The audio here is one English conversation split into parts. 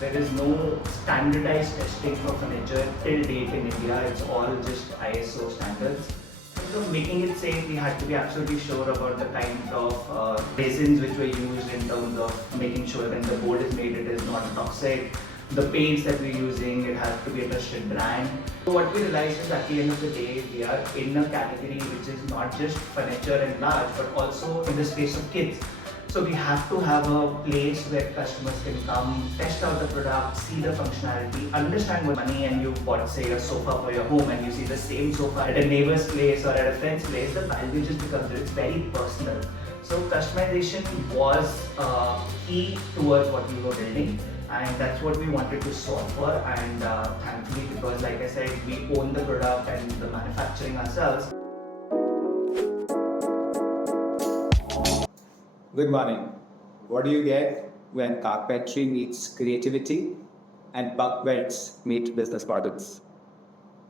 There is no standardized testing for furniture till date in India. It's all just ISO standards. So making it safe, we had to be absolutely sure about the kind of resins which were used in terms of making sure when the board is made it is not toxic. The paints that we're using, it has to be a trusted brand. So what we realized is at the end of the day, we are in a category which is not just furniture and large, but also in the space of kids. So we have to have a place where customers can come, test out the product, see the functionality, understand what money, and you bought say a sofa for your home and you see the same sofa at a neighbor's place or at a friend's place, the value just becomes it's very personal. So customization was key towards what we were building, and that's what we wanted to solve for. And thankfully, because like I said, we own the product and the manufacturing ourselves. Good morning. What do you get when carpentry meets creativity and bunk beds meet business models?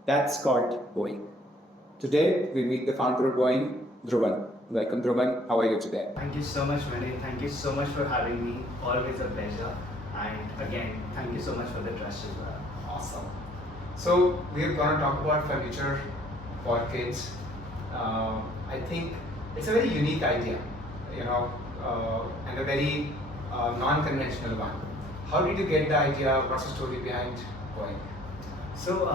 That's called Boingg. Today, we meet the founder of Boingg, Dhruvan. Welcome, Dhruvan. How are you today? Thank you so much, Vinay. Thank you so much for having me. Always a pleasure. And again, thank you so much for the trust as well. Awesome. So we're going to talk about furniture for kids. I think it's a very unique idea, and a very non-conventional one. How did you get the idea? What's the story behind Boingg? So,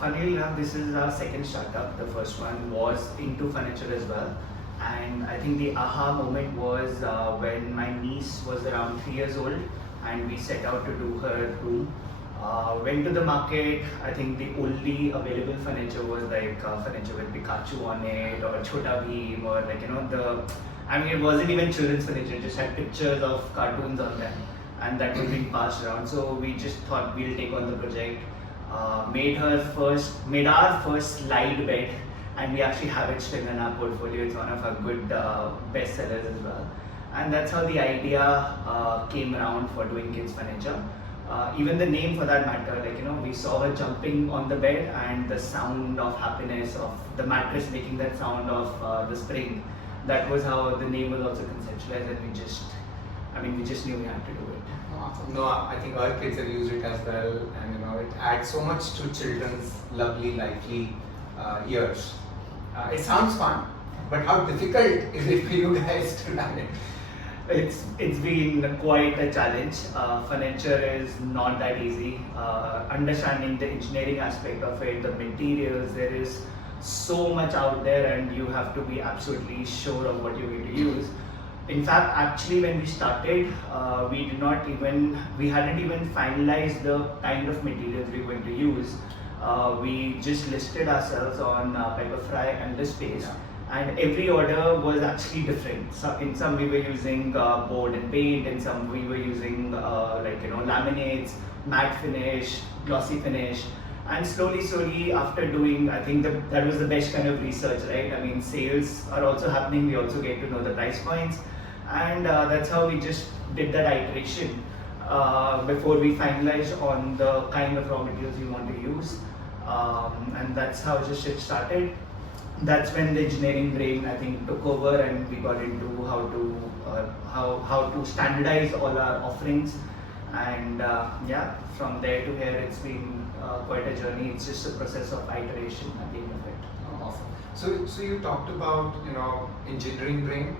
funnily enough, this is our second startup. The first one was into furniture as well. And I think the aha moment was when my niece was around 3 years old and we set out to do her room. Went to the market. I think the only available furniture was like furniture with Pikachu on it or Chota Bheem or it wasn't even children's furniture, it just had pictures of cartoons on them and that was being passed around. So we just thought we'll take on the project. Made our first slide bed, and we actually have it still in our portfolio. It's one of our good best sellers as well. And that's how the idea came around for doing kids furniture. Even the name for that matter, we saw her jumping on the bed and the sound of happiness of the mattress making that sound of the spring. That was how the name was also conceptualized, and we just knew we had to do it. Awesome. No, I think our kids have used it as well, and it adds so much to children's lovely, lively years. It sounds fun, but how difficult is it for you guys to run it? It's been quite a challenge. Furniture is not that easy. Understanding the engineering aspect of it, the materials, there is so much out there and you have to be absolutely sure of what you're going to use. In fact, actually when we started, we hadn't even finalized the kind of materials we were going to use. We just listed ourselves on Pepperfry and Listbase. And every order was actually different. So in some we were using board and paint, in some we were using laminates, matte finish, glossy finish. And slowly after doing, I think that was the best kind of research, right? I mean, sales are also happening, we also get to know the price points. And that's how we just did that iteration before we finalized on the kind of raw materials we want to use. And that's how just it started. That's when the engineering brain, I think, took over and we got into how to standardize all our offerings. And from there to here, it's been quite a journey. It's just a process of iteration at the end of it. Oh, awesome. So you talked about engineering brain.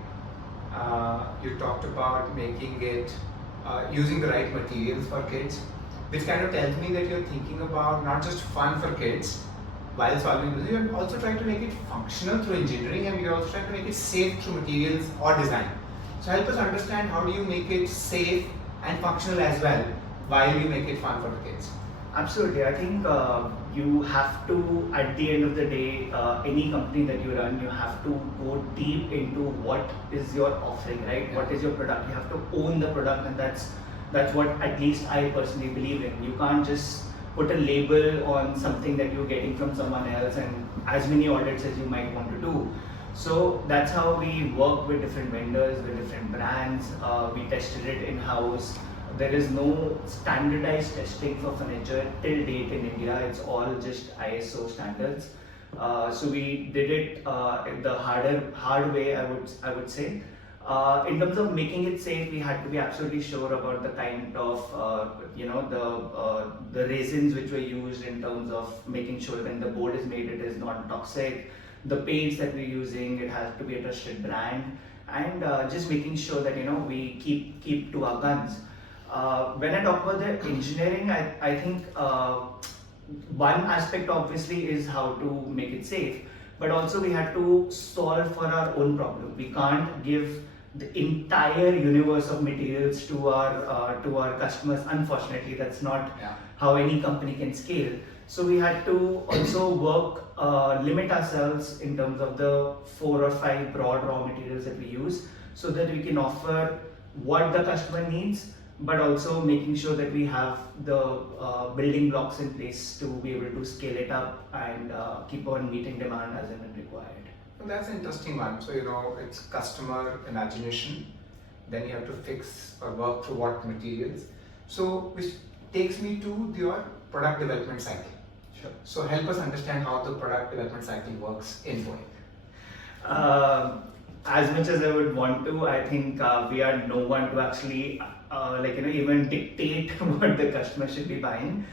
You talked about making it using the right materials for kids, which kind of tells me that you're thinking about not just fun for kids while solving this, you're also trying to make it functional through engineering, and you're also trying to make it safe through materials or design. So help us understand, how do you make it safe and functional as well while you make it fun for the kids? Absolutely. I think you have to, at the end of the day, any company that you run, you have to go deep into what is your offering, right? What is your product? You have to own the product, and that's what at least I personally believe in. You can't just put a label on something that you're getting from someone else and as many audits as you might want to do. So that's how we work with different vendors, with different brands. We tested it in-house. There is no standardized testing for furniture till date in India. It's all just ISO standards. So we did it the hard way, I would say. In terms of making it safe, we had to be absolutely sure about the kind of the resins which were used, in terms of making sure when the board is made it is non-toxic. The paints that we're using, it has to be a trusted brand, and just making sure that we keep to our guns. When I talk about the engineering, I think one aspect obviously is how to make it safe, but also we had to solve for our own problem. We can't give the entire universe of materials to our customers. Unfortunately, that's not how any company can scale. So we had to also limit ourselves in terms of the 4 or 5 broad raw materials that we use, so that we can offer what the customer needs, but also making sure that we have the building blocks in place to be able to scale it up and keep on meeting demand as and when required. Well, that's an interesting one. So, it's customer imagination, then you have to fix or work through what materials. So, which takes me to your product development cycle. Sure. So, help us understand how the product development cycle works in Boingg. As much as I would want to, I think we are no one to actually even dictate what the customer should be buying.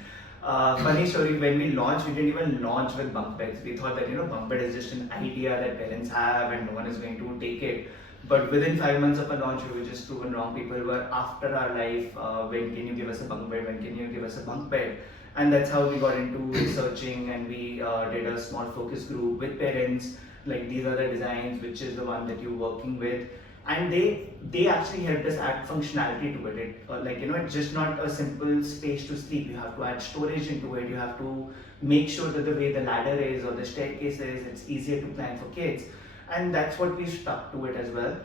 Funny story, when we launched, we didn't even launch with bunk beds. We thought that bunk bed is just an idea that parents have and no one is going to take it. But within 5 months of a launch, we were just proven wrong. People were after our life. When can you give us a bunk bed? When can you give us a bunk bed? And that's how we got into researching, and we did a small focus group with parents. Like, these are the designs, which is the one that you're working with, and they actually helped us add functionality to it. It's just not a simple space to sleep. You have to add storage into it. You have to make sure that the way the ladder is or the staircase is, it's easier to climb for kids, and that's what we stuck to it as well.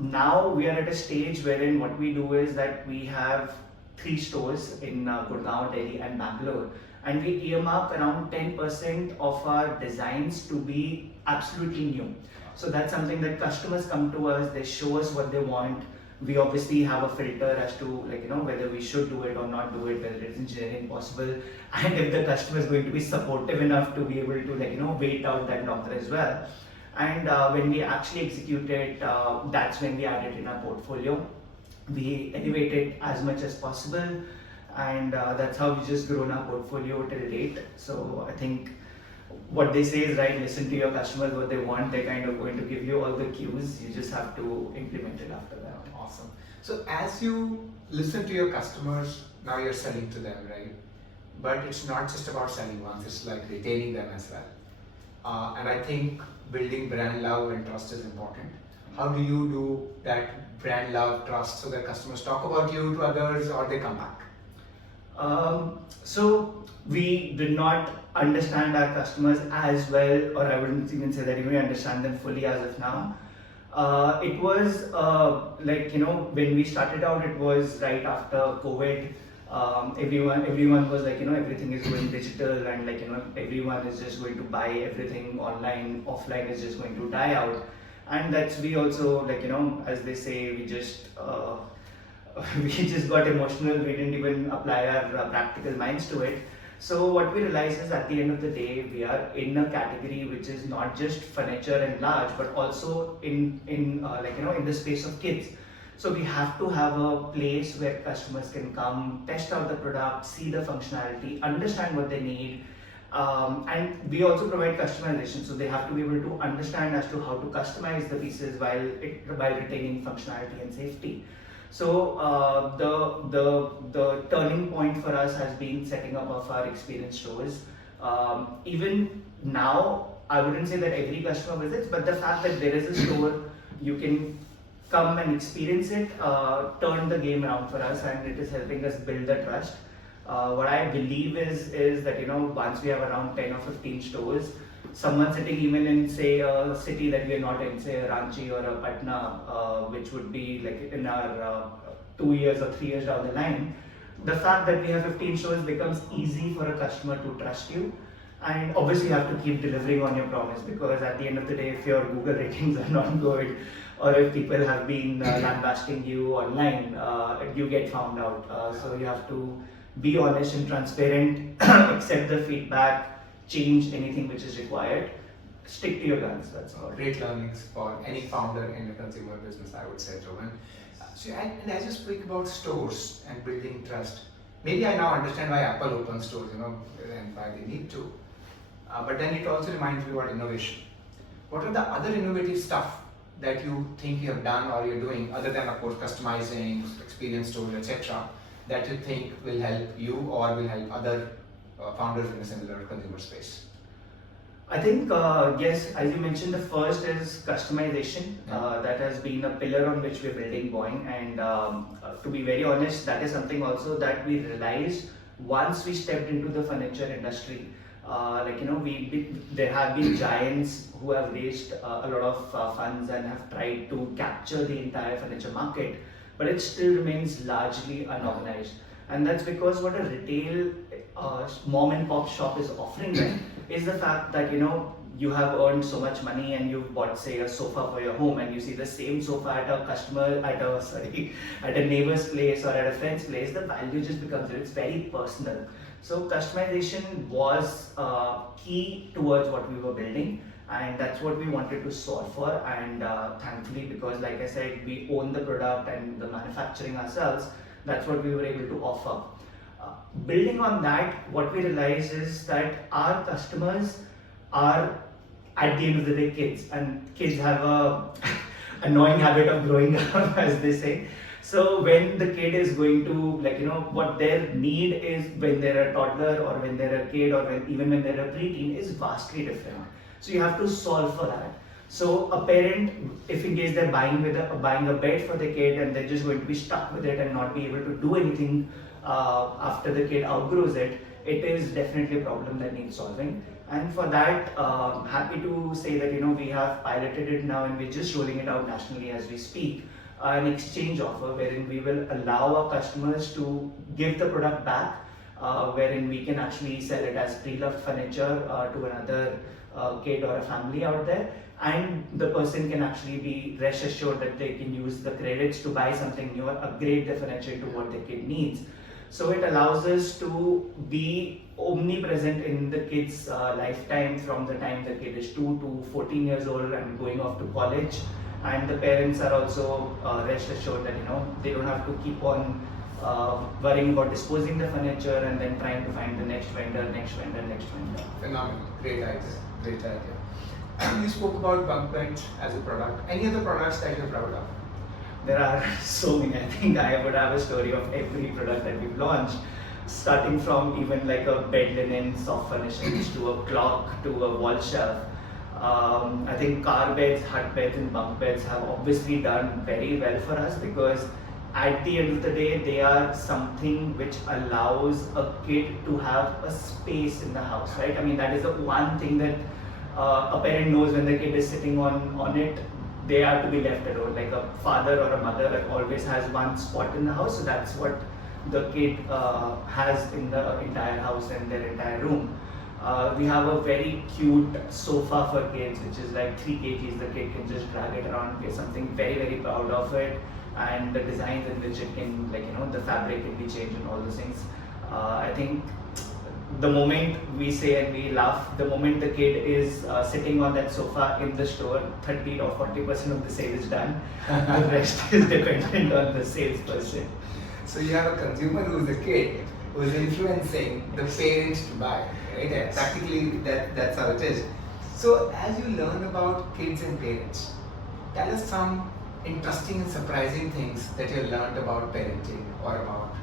Now we are at a stage wherein what we do is that we have 3 stores in Gurgaon, Delhi and Bangalore, and we earmark around 10% of our designs to be absolutely new. So that's something that customers come to us, they show us what they want. We obviously have a filter as to whether we should do it or not do it, whether it's engineering possible, and if the customer is going to be supportive enough to be able to wait out that longer as well. And when we actually execute it, that's when we add it in our portfolio. We elevate it as much as possible, and that's how we just grown our portfolio till date. So I think what they say is right. Listen to your customers, what they want. They're kind of going to give you all the cues. You just have to implement it after that. Awesome. So as you listen to your customers, now you're selling to them, right? But it's not just about selling once, it's like retaining them as well. And I think building brand love and trust is important. How do you do that brand love, trust, so that customers talk about you to others or they come back? So we did not understand our customers as well, or I wouldn't even say that we understand them fully as of now. It was when we started out, it was right after COVID. Everyone was everything is going digital, and everyone is just going to buy everything online. Offline is just going to die out, and that's we also as they say, we just got emotional. We didn't even apply our practical minds to it. So what we realized is, at the end of the day, we are in a category which is not just furniture and large, but also in the space of kids. So we have to have a place where customers can come, test out the product, see the functionality, understand what they need, and we also provide customization. So they have to be able to understand as to how to customize the pieces while retaining functionality and safety. So the turning point for us has been setting up of our experience stores. Even now, I wouldn't say that every customer visits, but the fact that there is a store, you can come and experience it, turned the game around for us, and it is helping us build the trust. What I believe is that once we have around 10 or 15 stores, someone sitting even in, say, a city that we are not in, say a Ranchi or a Patna, which would be like in our 2 years or 3 years down the line, the fact that we have 15 stores becomes easy for a customer to trust you. And obviously you have to keep delivering on your promise, because at the end of the day, if your Google ratings are not good, or if people have been lambasting you online, you get found out. So you have to be honest and transparent, accept the feedback, change anything which is required. stick to your guns. That's all. Great learnings for any founder in a consumer business, I would say, Dhruvan. And as you speak about stores and building trust, maybe I now understand why Apple opens stores, and why they need to. But then it also reminds me about innovation. What are the other innovative stuff that you think you have done or you're doing, other than, of course, customizing, experience stores, etc., that you think will help you or will help other founders in a similar consumer space? I think, yes, as you mentioned, the first is customization. That has been a pillar on which we're building Boingg. And to be very honest, that is something also that we realized once we stepped into the furniture industry. There have been giants who have raised a lot of funds and have tried to capture the entire furniture market, but it still remains largely unorganized. And that's because what a retail mom and pop shop is offering them is the fact that you have earned so much money and you've bought, say, a sofa for your home, and you see the same sofa at a neighbor's place or at a friend's place. The value just becomes, it's very personal. So customization was key towards what we were building, and that's what we wanted to solve for. And thankfully, because like I said, we own the product and the manufacturing ourselves, that's what we were able to offer. Building on that, what we realized is that our customers are, at the end of the day, kids, and kids have a annoying habit of growing up, as they say. So when the kid is going to, what their need is when they're a toddler or when they're a kid or even when they're a preteen is vastly different. So you have to solve for that. So a parent, if in case they're buying a bed for the kid and they're just going to be stuck with it and not be able to do anything after the kid outgrows it, it is definitely a problem that needs solving. And for that, happy to say that we have piloted it now and we're just rolling it out nationally as we speak. An exchange offer wherein we will allow our customers to give the product back, wherein we can actually sell it as pre-loved furniture to another kid or a family out there, and the person can actually be rest assured that they can use the credits to buy something new or upgrade the furniture to what the kid needs. So it allows us to be omnipresent in the kid's lifetime, from the time the kid is 2 to 14 years old and going off to college. And the parents are also rest assured that they don't have to keep on worrying about disposing the furniture and then trying to find the next vendor. Phenomenal, great idea. You spoke about bunk beds as a product. Any other products that you're proud of? There are so many. I think I would have a story of every product that we've launched, starting from even like a bed linen, soft furnishings, to a clock, to a wall shelf. I think car beds, hut beds and bunk beds have obviously done very well for us, because at the end of the day, they are something which allows a kid to have a space in the house, right? I mean, that is the one thing that a parent knows when the kid is sitting on it. They are to be left alone. Like a father or a mother that always has one spot in the house, so that's what the kid has in the entire house and their entire room. We have a very cute sofa for kids, which is like 3 kgs. The kid can just drag it around. We're something very, very proud of it, and the designs in which it can, the fabric can be changed and all those things. I think the moment we say and we laugh, the moment the kid is sitting on that sofa in the store, 30 or 40% of the sale is done. The rest is dependent on the salesperson. So you have a consumer who is a kid who is influencing the parents to buy, right? Yes. Practically, that's how it is. So as you learn about kids and parents, tell us some interesting and surprising things that you learned about parenting or about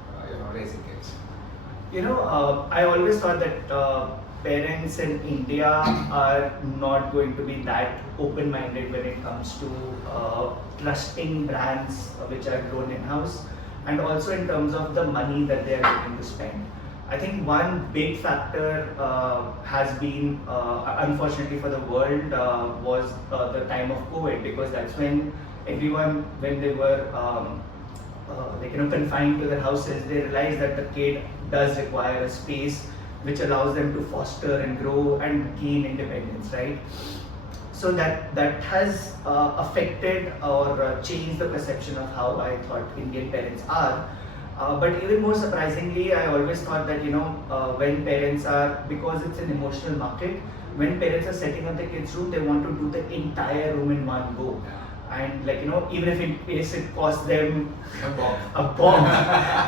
raising kids. I always thought that parents in India are not going to be that open-minded when it comes to trusting brands which are grown in-house, and also in terms of the money that they are willing to spend. I think one big factor has been, unfortunately for the world, was the time of COVID, because that's when everyone, when they were confined to their houses, they realized that the kid does require a space which allows them to foster and grow and gain independence, right? So that has affected or changed the perception of how I thought Indian parents are. But even more surprisingly, I always thought that when parents are, because it's an emotional market, when parents are setting up the kids' room, they want to do the entire room in one go. And even if in case it costs them a bomb,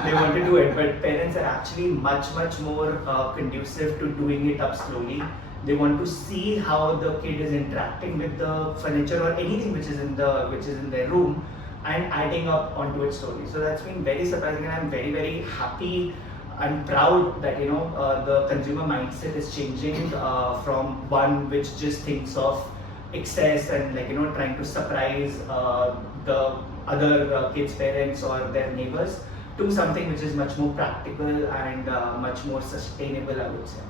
they want to do it. But parents are actually much more conducive to doing it up slowly. They want to see how the kid is interacting with the furniture or anything which is in their room, and adding up onto it slowly. So that's been very surprising, and I'm very happy and proud that the consumer mindset is changing from one which just thinks of excess and trying to surprise the other kids' parents or their neighbors, to something which is much more practical and much more sustainable, I would say.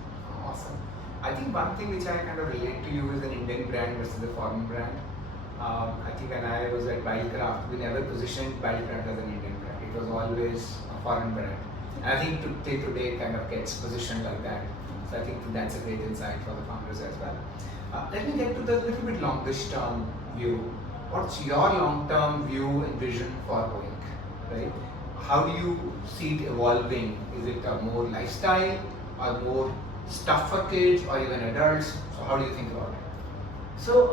Awesome. I think one thing which I kind of relate to you is an Indian brand versus a foreign brand. I think when I was at Wildcraft, we never positioned Wildcraft as an Indian brand. It was always a foreign brand. And I think today it kind of gets positioned like that. So I think that's a great insight for the founders as well. Let me get to the little bit longish term view. What's your long-term view and vision for Boingg, right? How do you see it evolving? Is it a more lifestyle or more stuff for kids or even adults? So how do you think about it? So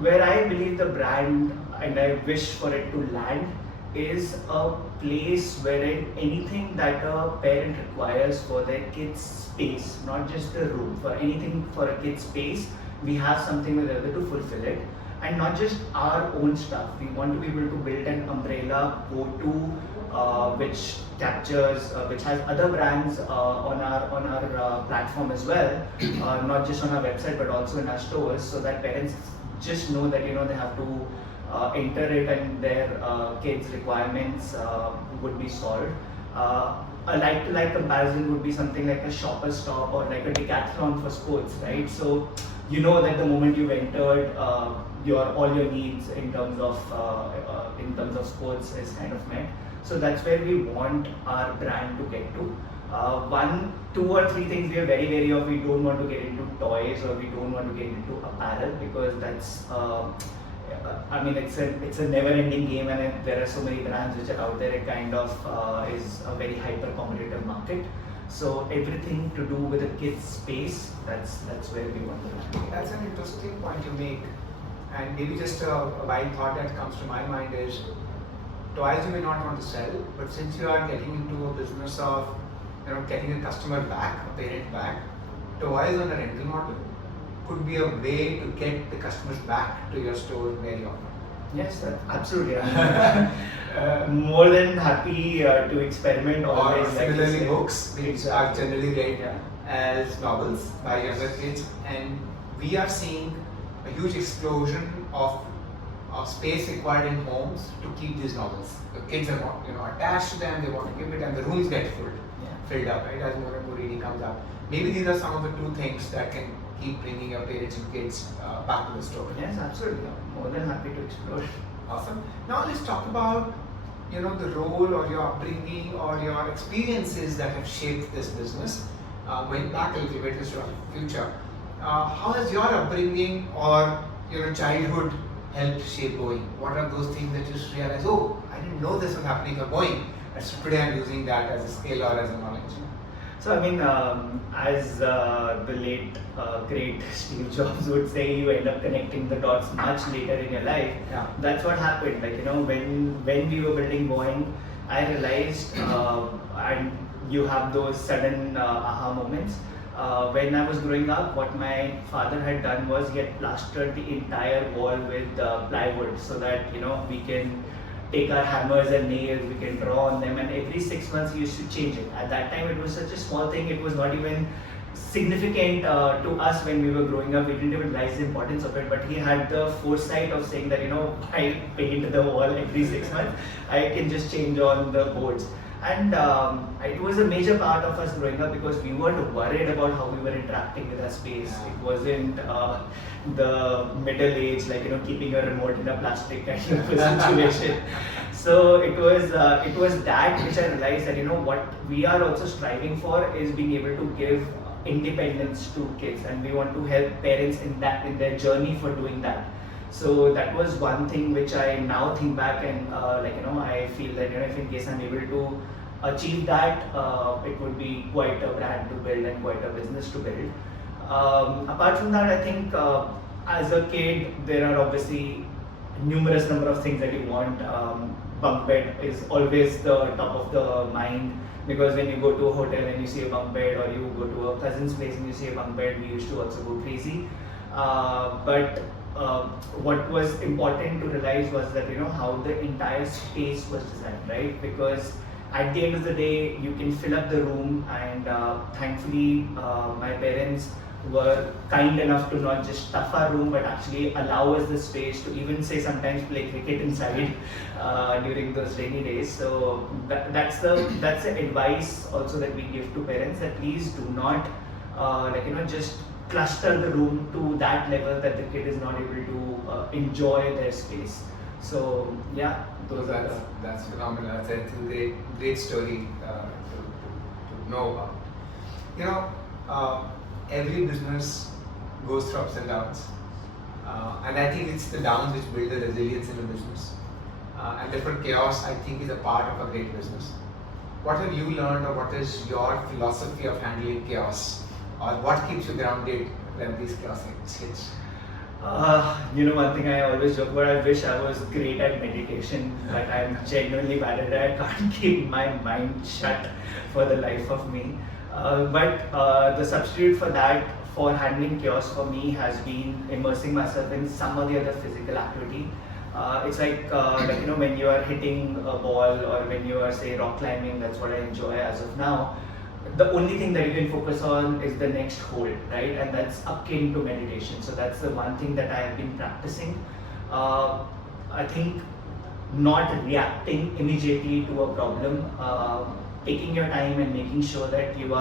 where I believe the brand, and I wish for it to land, is a place wherein anything that a parent requires for their kid's space, not just the room, for anything for a kid's space, we have something with other to fulfill it. And not just our own stuff. We want to be able to build an umbrella go-to which captures, which has other brands on our platform as well, not just on our website but also in our stores, so that parents just know that they have to enter it and their kids' requirements would be solved. A like-to-like comparison would be something like a Shoppers Stop or like a Decathlon for sports, right? So that the moment you've entered, all your needs in terms of sports is kind of met. So that's where we want our brand to get to. One, two or three things we are very wary of. We don't want to get into toys, or we don't want to get into apparel, because that's it's a never-ending game, and there are so many brands which are out there. It kind of is a very hyper-competitive market. So everything to do with a kid's space, that's where we want to land. That's an interesting point you make, and maybe just a wild thought that comes to my mind is, toys you may not want to sell, but since you are getting into a business of getting a customer back, a parent back, toys on a rental model could be a way to get the customers back to your store very often. Yes, sir. Absolutely. More than happy to experiment. Or Always, similarly, like books which are generally read as novels by younger kids, and we are seeing a huge explosion of space required in homes to keep these novels. The kids are attached to them, they want to keep it, and the rooms get filled up, right, as more and more reading comes up. Maybe these are some of the two things that can keep bringing your parents and kids back to the store. Yes, absolutely. More than happy to explore. Awesome. Now let's talk about the role or your upbringing or your experiences that have shaped this business. Going back a little bit to your future, how has your upbringing or childhood helped shape Boingg? What are those things that you just realize, oh, I didn't know this was happening for Boingg, and so today I'm using that as a skill or as a knowledge? So as the late great Steve Jobs would say, you end up connecting the dots much later in your life. Yeah. That's what happened. When we were building Boingg, I realized, and you have those sudden aha moments. When I was growing up, what my father had done was he had plastered the entire wall with plywood, so that we can take our hammers and nails, we can draw on them, and every 6 months he used to change it. At that time it was such a small thing, it was not even significant to us when we were growing up. We didn't even realize the importance of it, but he had the foresight of saying that I paint the wall every 6 months, I can just change on the boards. And it was a major part of us growing up, because we weren't worried about how we were interacting with our space. It wasn't the middle age, keeping a remote in a plastic kind of a situation. So it was that which I realized that what we are also striving for is being able to give independence to kids, and we want to help parents in their journey for doing that. So that was one thing which I now think back and I feel that if in case I'm able to achieve that, it would be quite a brand to build and quite a business to build. Apart from that, I think as a kid, there are obviously numerous number of things that you want. Bunk bed is always the top of the mind, because when you go to a hotel and you see a bunk bed, or you go to a cousin's place and you see a bunk bed, we used to also go crazy. But what was important to realize was that, you know, how the entire space was designed, right? Because at the end of the day, you can fill up the room, and thankfully, my parents were kind enough to not just stuff our room, but actually allow us the space to even say sometimes play cricket inside during those rainy days. So that's the advice also that we give to parents, that please do not just cluster the room to that level that the kid is not able to enjoy their space. So yeah, those are that's phenomenal. That's a great story to know about. You know, every business goes through ups and downs, and I think it's the downs which build the resilience in a business. And therefore, chaos, I think, is a part of a great business. What have you learned, or what is your philosophy of handling chaos, or what keeps you grounded when these chaos hits? One thing I always joke about, I wish I was great at meditation, but I'm genuinely bad at it. I can't keep my mind shut for the life of me. But the substitute for that, for handling chaos for me, has been immersing myself in some or the other physical activity. It's like when you are hitting a ball, or when you are, say, rock climbing. That's what I enjoy as of now. The only thing that you can focus on is the next hold, right? And that's akin to meditation. So that's the one thing that I have been practicing. I think not reacting immediately to a problem, taking your time and making sure that you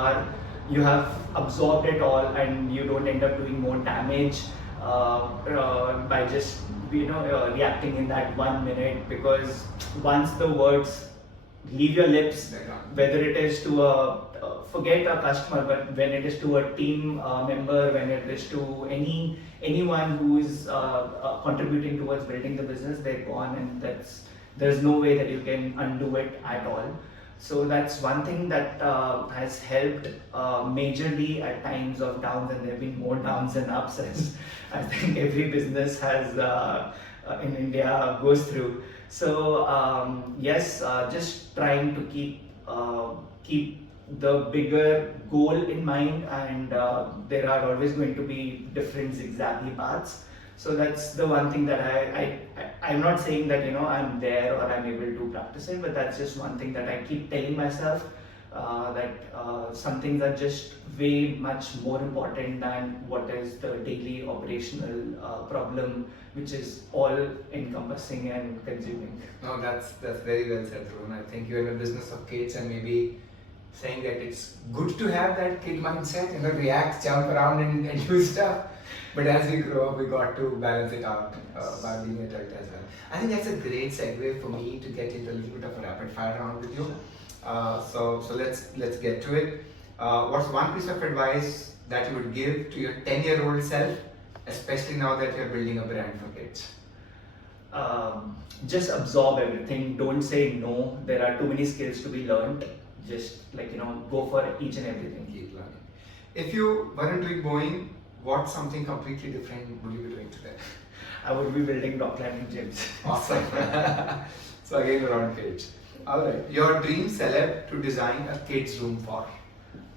have absorbed it all, and you don't end up doing more damage by just reacting in that 1 minute. Because once the words leave your lips, whether it is to forget a customer, but when it is to a team member, when it is to anyone who is contributing towards building the business, they're gone, and there's no way that you can undo it at all. So that's one thing that has helped majorly at times of downs, and there have been more downs than ups, as I think every business has in India goes through. So yes, just trying to keep the bigger goal in mind, and there are always going to be different zigzaggy paths. So that's the one thing that I'm not saying that I'm there or I'm able to practice it, but that's just one thing that I keep telling myself, that some things are just way much more important than what is the daily operational problem, which is all encompassing and consuming. No, that's very well said, Dhruvan. I think you're in a business of kids, and maybe saying that it's good to have that kid mindset, react, jump around and do stuff. But as we grow up, we got to balance it out by being adult as well. I think that's a great segue for me to get into a little bit of a rapid fire round with you. So let's get to it. What's one piece of advice that you would give to your 10-year-old self, especially now that you're building a brand for kids? Just absorb everything. Don't say no. There are too many skills to be learned. Just go for each and everything. Keep learning. If you weren't doing Boingg, what something completely different would you be doing today? I would be building rock climbing gyms. Awesome. So again, we're on page. Alright. Your dream celeb to design a kid's room for?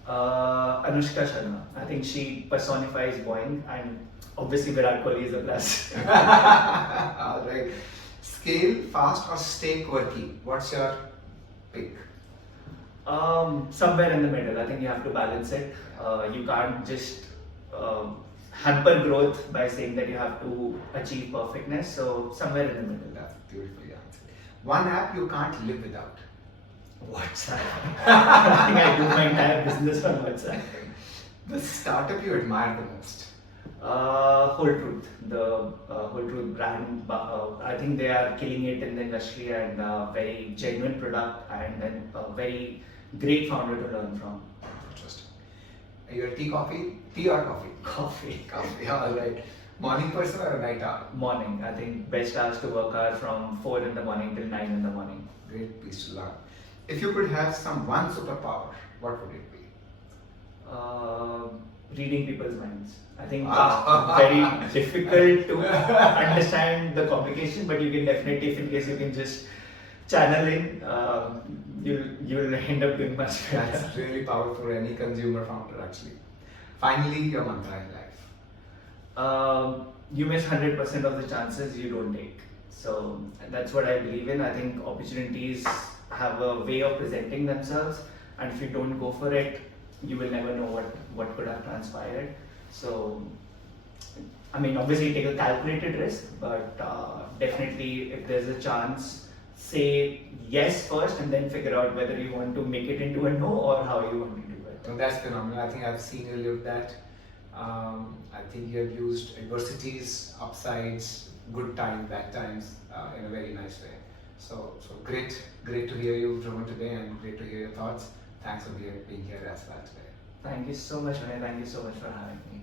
Anushka Sharma. I think she personifies Boingg, and obviously Virat Kohli is a plus. Alright. Scale fast or stay quirky? What's your pick? Somewhere in the middle. I think you have to balance it. You can't just hamper growth by saying that you have to achieve perfectness. So somewhere in the middle. That's beautifully answered. One app you can't live without? WhatsApp. I think I do my entire business on WhatsApp. The startup you admire the most? Whole Truth, the Whole Truth brand. I think they are killing it in the industry, and very genuine product, and then a very great founder to learn from. Interesting. Are you a tea or coffee? Coffee. All right. Morning person or a night owl? Morning. I think best hours to work are from 4 in the morning till 9 in the morning. Great piece to learn. If you could have one superpower, what would it be? Reading people's minds. I think Ah. very difficult to understand the complication, but you can definitely, if in case you can just channel in, you'll end up doing much better. That's really powerful for any consumer founder actually. Finally, your mantra in life. You miss 100% of the chances you don't take. So that's what I believe in. I think opportunities have a way of presenting themselves, and if you don't go for it, you will never know what could have transpired. So, I mean, obviously take a calculated risk, but definitely if there's a chance, say yes first and then figure out whether you want to make it into a no or how you want to do it. So that's phenomenal. I think I've seen you live that. I think you have used adversities, upsides, good times, bad times in a very nice way. So great to hear you, Dhruvan, today, and great to hear your thoughts. Thanks for being here as well today. Thank you so much, Vinay. Thank you so much for having me.